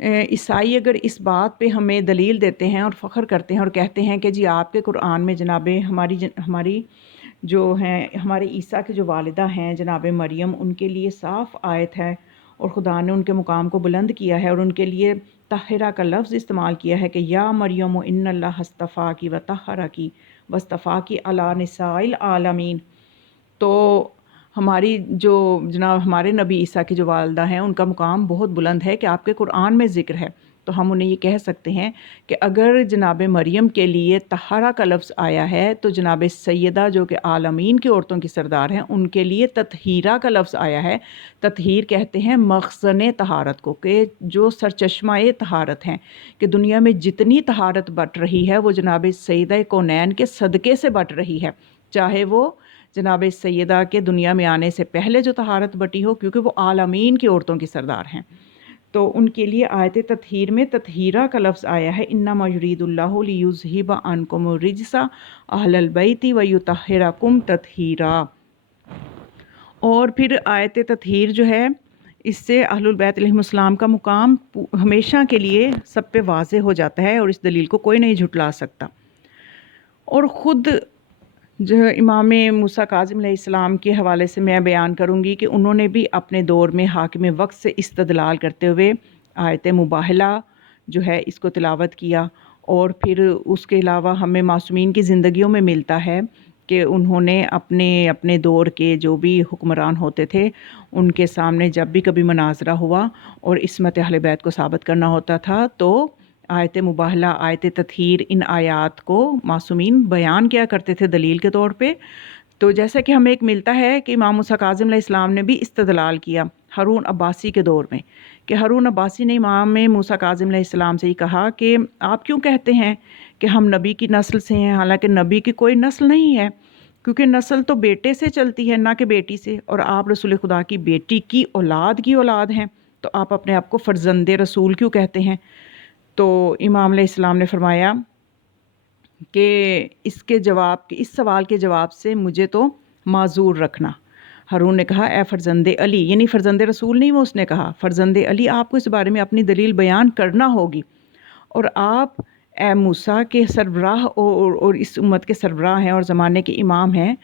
عیسائی اگر اس بات پہ ہمیں دلیل دیتے ہیں اور فخر کرتے ہیں اور کہتے ہیں کہ جی آپ کے قرآن میں جناب ہماری جو ہیں ہمارے عیسیٰ کے جو والدہ ہیں جناب مریم، ان کے لیے صاف آیت ہے اور خدا نے ان کے مقام کو بلند کیا ہے اور ان کے لیے طاہرہ کا لفظ استعمال کیا ہے کہ یا مریم ان اللہ اصطفیٰ کی و طہرہ کی وصطفیٰ کی علی نساء العالمین، تو ہماری جو جناب ہمارے نبی عیسیٰ کی جو والدہ ہیں ان کا مقام بہت بلند ہے کہ آپ کے قرآن میں ذکر ہے، تو ہم انہیں یہ کہہ سکتے ہیں کہ اگر جناب مریم کے لیے طہارہ کا لفظ آیا ہے تو جناب سیدہ جو کہ عالمین کی عورتوں کی سردار ہیں ان کے لیے تطہیرہ کا لفظ آیا ہے۔ تطہیر کہتے ہیں مخزن طہارت کو، کہ جو سرچشمہ طہارت ہیں، کہ دنیا میں جتنی طہارت بٹ رہی ہے وہ جناب سیدہ کونین کے صدقے سے بٹ رہی ہے، چاہے وہ جناب سیدہ کے دنیا میں آنے سے پہلے جو طہارت بٹی ہو، کیونکہ وہ عالمین کی عورتوں کی سردار ہیں، تو ان کے لیے آیت تطہیر میں تطہیرہ کا لفظ آیا ہے، انما یرید اللہ لیذھب عنکم الرجس اہل البیت ویطہرکم تطہیرا۔ اور پھر آیت تطہیر جو ہے اس سے اہل البیت علیہم السلام کا مقام ہمیشہ کے لیے سب پہ واضح ہو جاتا ہے اور اس دلیل کو کوئی نہیں جھٹلا سکتا۔ اور خود جو امام موسیٰ کاظم علیہ السلام کے حوالے سے میں بیان کروں گی کہ انہوں نے بھی اپنے دور میں حاکم وقت سے استدلال کرتے ہوئے آیت مباہلہ جو ہے اس کو تلاوت کیا، اور پھر اس کے علاوہ ہمیں معصومین کی زندگیوں میں ملتا ہے کہ انہوں نے اپنے دور کے جو بھی حکمران ہوتے تھے ان کے سامنے جب بھی کبھی مناظرہ ہوا اور عصمت اہل بیت کو ثابت کرنا ہوتا تھا تو آیت مباہلہ، آیت تطہیر، ان آیات کو معصومین بیان کیا کرتے تھے دلیل کے طور پہ۔ تو جیسا کہ ہمیں ایک ملتا ہے کہ امام موسیٰ کاظم علیہ السلام نے بھی استدلال کیا ہارون عباسی کے دور میں، کہ ہارون عباسی نے امام موسیٰ کاظم علیہ السلام سے یہ کہا کہ آپ کیوں کہتے ہیں کہ ہم نبی کی نسل سے ہیں، حالانکہ نبی کی کوئی نسل نہیں ہے، کیونکہ نسل تو بیٹے سے چلتی ہے نہ کہ بیٹی سے، اور آپ رسول خدا کی بیٹی کی اولاد ہیں، تو آپ اپنے آپ کو فرزند رسول کیوں کہتے ہیں؟ تو امام علیہ السلام نے فرمایا کہ اس سوال کے جواب سے مجھے تو معذور رکھنا۔ ہارون نے کہا اے فرزند علی، یعنی فرزند رسول نہیں، وہ اس نے کہا فرزند علی، آپ کو اس بارے میں اپنی دلیل بیان کرنا ہوگی، اور آپ اے موسیٰ کے سربراہ اور اس امت کے سربراہ ہیں اور زمانے کے امام ہیں،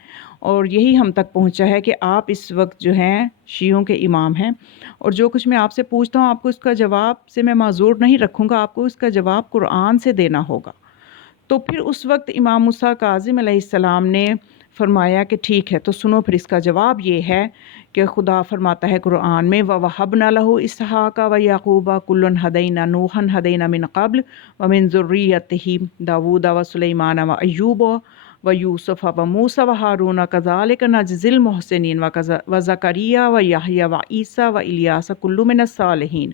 اور یہی ہم تک پہنچا ہے کہ آپ اس وقت جو ہیں شیعوں کے امام ہیں، اور جو کچھ میں آپ سے پوچھتا ہوں آپ کو اس کا جواب سے میں معذور نہیں رکھوں گا، آپ کو اس کا جواب قرآن سے دینا ہوگا۔ تو پھر اس وقت امام موسیٰ کاظم علیہ السلام نے فرمایا کہ ٹھیک ہے، تو سنو پھر اس کا جواب یہ ہے کہ خدا فرماتا ہے قرآن میں وَوَهَبْنَا لَهُ إِسْحَاقَ وَيَعْقُوبَ كُلًّا هَدَيْنَا نُوحًا هَدَيْنَا مِن قَبْلُ وَمِن ذُرِّيَّتِهِ داوود وسليمان وأيوب ويوسف وموسى وهارون كذلك نجزي المحسنين وزكريا ويحيى وعيسى وإلياس كل من الصالحين۔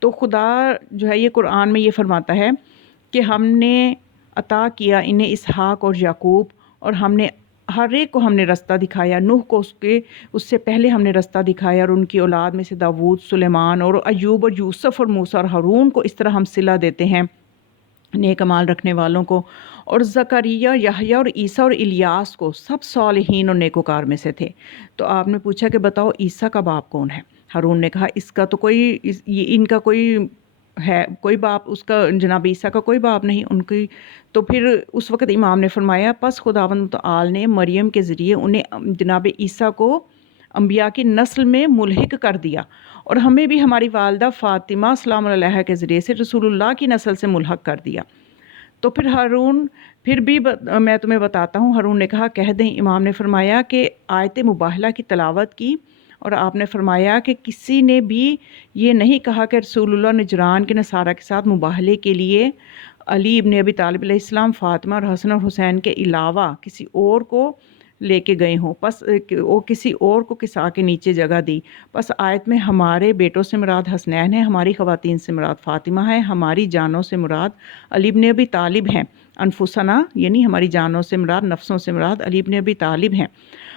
تو خدا جو ہے یہ قرآن میں یہ فرماتا ہے کہ ہم نے عطا کیا انہیں اسحاق اور یعقوب، اور ہم نے ہر ایک کو ہم نے رستہ دکھایا، نوح کو اس سے پہلے ہم نے رستہ دکھایا، اور ان کی اولاد میں سے داود، سلیمان اور ایوب اور یوسف اور موسیٰ اور ہارون کو اس طرح ہم صلہ دیتے ہیں نیک اعمال رکھنے والوں کو، اور زکریا، یحییٰ اور عیسیٰ اور الیاس کو سب صالحین اور نیکوکار میں سے تھے۔ تو آپ نے پوچھا کہ بتاؤ عیسیٰ کا باپ کون ہے؟ ہارون نے کہا اس کا تو ان کا کوئی باپ، اس کا جناب عیسیٰ کا کوئی باپ نہیں ان کی۔ تو پھر اس وقت امام نے فرمایا پس خداوند متعال نے مریم کے ذریعے انہیں جناب عیسیٰ کو انبیاء کی نسل میں ملحق کر دیا، اور ہمیں بھی ہماری والدہ فاطمہ سلام علیہا کے ذریعے سے رسول اللہ کی نسل سے ملحق کر دیا۔ تو پھر ہارون میں تمہیں بتاتا ہوں، ہارون نے کہا کہہ دیں۔ امام نے فرمایا کہ آیت مباہلہ کی تلاوت کی، اور آپ نے فرمایا کہ کسی نے بھی یہ نہیں کہا کہ رسول اللہ نجران کے نصارہ کے ساتھ مباہلے کے لیے علی ابن ابی طالب علیہ السلام، فاطمہ اور حسن اور حسین کے علاوہ کسی اور کو لے کے گئے ہوں، پس وہ کسی اور کو کسا کے نیچے جگہ دی۔ پس آیت میں ہمارے بیٹوں سے مراد حسنین ہیں، ہماری خواتین سے مراد فاطمہ ہے، ہماری جانوں سے مراد علی ابن ابی طالب ہیں، انفسنا یعنی ہماری جانوں سے مراد، نفسوں سے مراد علی ابن ابی طالب ہیں،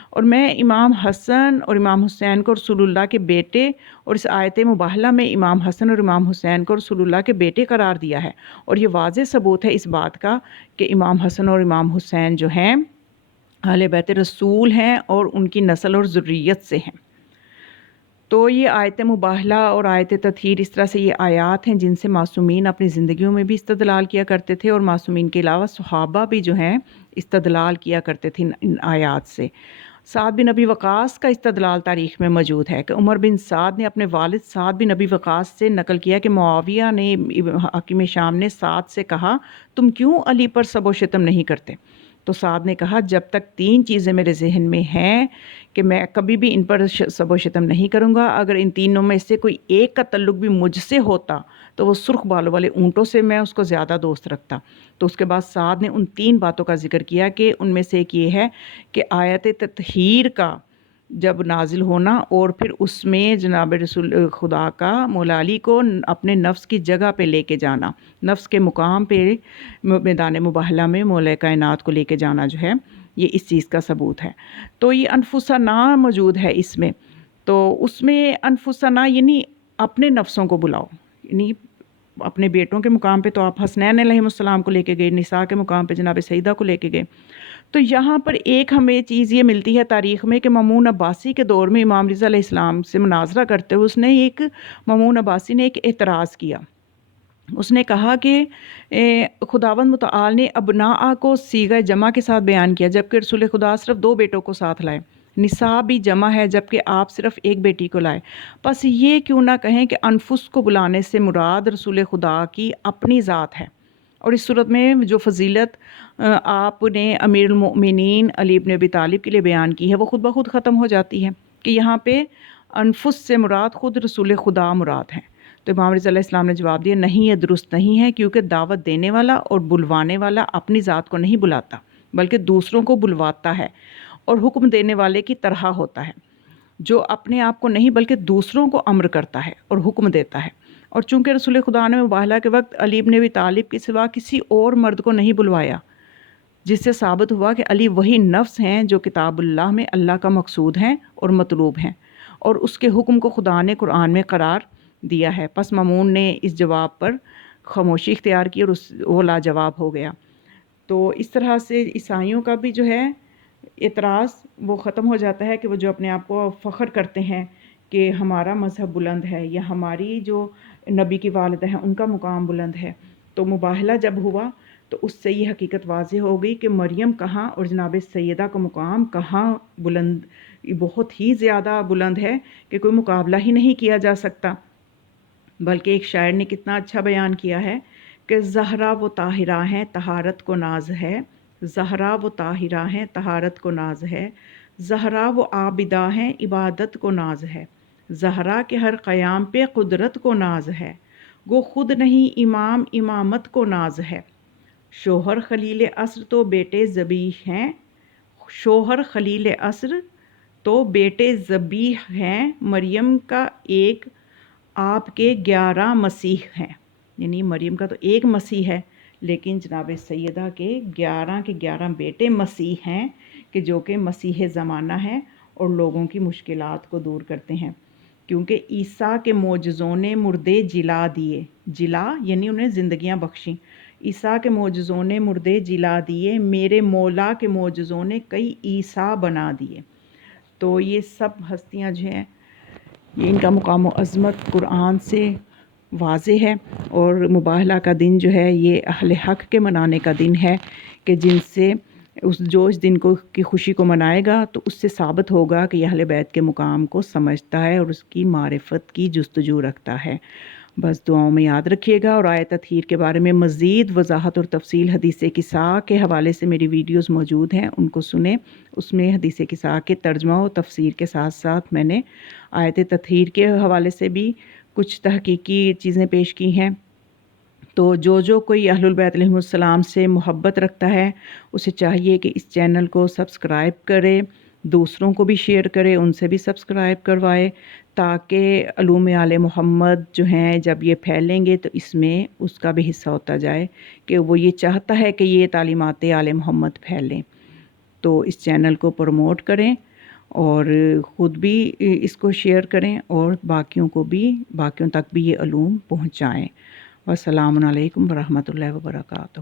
اور میں امام حسن اور امام حسین کو رسول اللہ کے بیٹے، اور اس آیت مباہلہ میں امام حسن اور امام حسین کو رسول اللہ کے بیٹے قرار دیا ہے، اور یہ واضح ثبوت ہے اس بات کا کہ امام حسن اور امام حسین جو ہیں اہل بیت رسول ہیں اور ان کی نسل اور ذریت سے ہیں۔ تو یہ آیت مباہلہ اور آیت تطہیر اس طرح سے یہ آیات ہیں جن سے معصومین اپنی زندگیوں میں بھی استدلال کیا کرتے تھے، اور معصومین کے علاوہ صحابہ بھی جو ہیں استدلال کیا کرتے تھے ان آیات سے۔ سعد بن ابی وقاص کا استدلال تاریخ میں موجود ہے کہ عمر بن سعد نے اپنے والد سعد بن ابی وقاص سے نقل کیا کہ معاویہ نے حاکم شام نے سعد سے کہا تم کیوں علی پر سب و شتم نہیں کرتے؟ تو سعد نے کہا جب تک 3 چیزیں میرے ذہن میں ہیں کہ میں کبھی بھی ان پر سب و شتم نہیں کروں گا، اگر ان تینوں میں سے کوئی ایک کا تعلق بھی مجھ سے ہوتا تو وہ سرخ بالوں والے اونٹوں سے میں اس کو زیادہ دوست رکھتا۔ تو اس کے بعد سعد نے ان 3 باتوں کا ذکر کیا کہ ان میں سے ایک یہ ہے کہ آیت تطہیر کا جب نازل ہونا، اور پھر اس میں جناب رسول خدا کا مولا علی کو اپنے نفس کی جگہ پہ لے کے جانا، نفس کے مقام پہ میدان مباہلہ میں مولا کائنات کو لے کے جانا جو ہے یہ اس چیز کا ثبوت ہے۔ تو یہ انفسنا موجود ہے اس میں، تو اس میں انفسنا یعنی اپنے نفسوں کو بلاؤ، یعنی اپنے بیٹوں کے مقام پہ تو آپ حسنین علیہ السلام کو لے کے گئے، نساء کے مقام پہ جناب سیدہ کو لے کے گئے۔ تو یہاں پر ایک ہمیں چیز یہ ملتی ہے تاریخ میں کہ مامون عباسی کے دور میں امام رضا علیہ السلام سے مناظرہ کرتے ہوئے مامون عباسی نے ایک اعتراض کیا۔ اس نے کہا کہ خداوند متعال نے ابناء کو صیغہ جمع کے ساتھ بیان کیا، جبکہ رسول خدا صرف 2 بیٹوں کو ساتھ لائے، نساء بھی جمع ہے جبکہ آپ صرف 1 بیٹی کو لائے، پس یہ کیوں نہ کہیں کہ انفس کو بلانے سے مراد رسول خدا کی اپنی ذات ہے، اور اس صورت میں جو فضیلت آپ نے امیر المؤمنین علی بن ابی طالب کے لیے بیان کی ہے وہ خود بخود ختم ہو جاتی ہے کہ یہاں پہ انفس سے مراد خود رسول خدا مراد ہیں۔ تو امام رضا علیہ السلام نے جواب دیا نہیں، یہ درست نہیں ہے، کیونکہ دعوت دینے والا اور بلوانے والا اپنی ذات کو نہیں بلاتا بلکہ دوسروں کو بلواتا ہے، اور حکم دینے والے کی طرح ہوتا ہے جو اپنے آپ کو نہیں بلکہ دوسروں کو امر کرتا ہے اور حکم دیتا ہے۔ اور چونکہ رسول خدا نے مباہلہ کے وقت علی بن ابی طالب کے سوا کسی اور مرد کو نہیں بلوایا، جس سے ثابت ہوا کہ علی وہی نفس ہیں جو کتاب اللہ میں اللہ کا مقصود ہیں اور مطلوب ہیں، اور اس کے حکم کو خدا نے قرآن میں قرار دیا ہے۔ پس مامون نے اس جواب پر خاموشی اختیار کی اور وہ لاجواب ہو گیا۔ تو اس طرح سے عیسائیوں کا بھی جو ہے اعتراض وہ ختم ہو جاتا ہے کہ وہ جو اپنے آپ کو فخر کرتے ہیں کہ ہمارا مذہب بلند ہے یا ہماری جو نبی کی والدہ ہیں ان کا مقام بلند ہے۔ تو مباہلہ جب ہوا تو اس سے یہ حقیقت واضح ہو گئی کہ مریم کہاں اور جناب سیدہ کا مقام کہاں بلند، بہت ہی زیادہ بلند ہے کہ کوئی مقابلہ ہی نہیں کیا جا سکتا۔ بلکہ ایک شاعر نے کتنا اچھا بیان کیا ہے کہ زہرا و طاہرہ ہیں طہارت کو ناز ہے، زہرا و طاہرہ ہیں طہارت کو ناز ہے، زہرا و عابدہ ہیں عبادت کو ناز ہے، زہرا کے ہر قیام پہ قدرت کو ناز ہے، گو خود نہیں امام امامت کو ناز ہے، شوہر خلیل عصر تو بیٹے ذبیح ہیں، شوہر خلیل عصر تو بیٹے ذبیح ہیں، مریم کا ایک آپ کے 11 مسیح ہیں، یعنی مریم کا تو ایک مسیح ہے لیکن جناب سیدہ کے 11 بیٹے مسیح ہیں کہ جو کہ مسیح زمانہ ہیں اور لوگوں کی مشکلات کو دور کرتے ہیں، کیونکہ عیسیٰ کے معجزوں نے مردے جلا دیے، جلا یعنی انہیں زندگیاں بخشیں، عیسیٰ کے معجزوں نے مردے جلا دیے، میرے مولا کے معجزوں نے کئی عیسیٰ بنا دیے۔ تو یہ سب ہستیاں جو ہیں یہ ان کا مقام و عظمت قرآن سے واضح ہے، اور مباہلہ کا دن جو ہے یہ اہل حق کے منانے کا دن ہے کہ جن سے اس دن کی خوشی کو منائے گا تو اس سے ثابت ہوگا کہ یہ اہل بیت کے مقام کو سمجھتا ہے اور اس کی معرفت کی جستجو رکھتا ہے۔ بس دعاؤں میں یاد رکھیے گا، اور آیت تطہیر کے بارے میں مزید وضاحت اور تفصیل حدیث قصہ کے حوالے سے میری ویڈیوز موجود ہیں، ان کو سنیں، اس میں حدیث قصہ کے ترجمہ و تفسیر کے ساتھ ساتھ میں نے آیت تطہیر کے حوالے سے بھی کچھ تحقیقی چیزیں پیش کی ہیں۔ تو جو کوئی اہل البیت علیہم السلام سے محبت رکھتا ہے اسے چاہیے کہ اس چینل کو سبسکرائب کرے، دوسروں کو بھی شیئر کرے، ان سے بھی سبسکرائب کروائے، تاکہ علوم آل محمد جو ہیں جب یہ پھیلیں گے تو اس میں اس کا بھی حصہ ہوتا جائے کہ وہ یہ چاہتا ہے کہ یہ تعلیمات آل محمد پھیلیں۔ تو اس چینل کو پروموٹ کریں اور خود بھی اس کو شیئر کریں اور باقیوں تک بھی یہ علوم پہنچائیں۔ والسلام علیکم ورحمۃ اللہ وبرکاتہ۔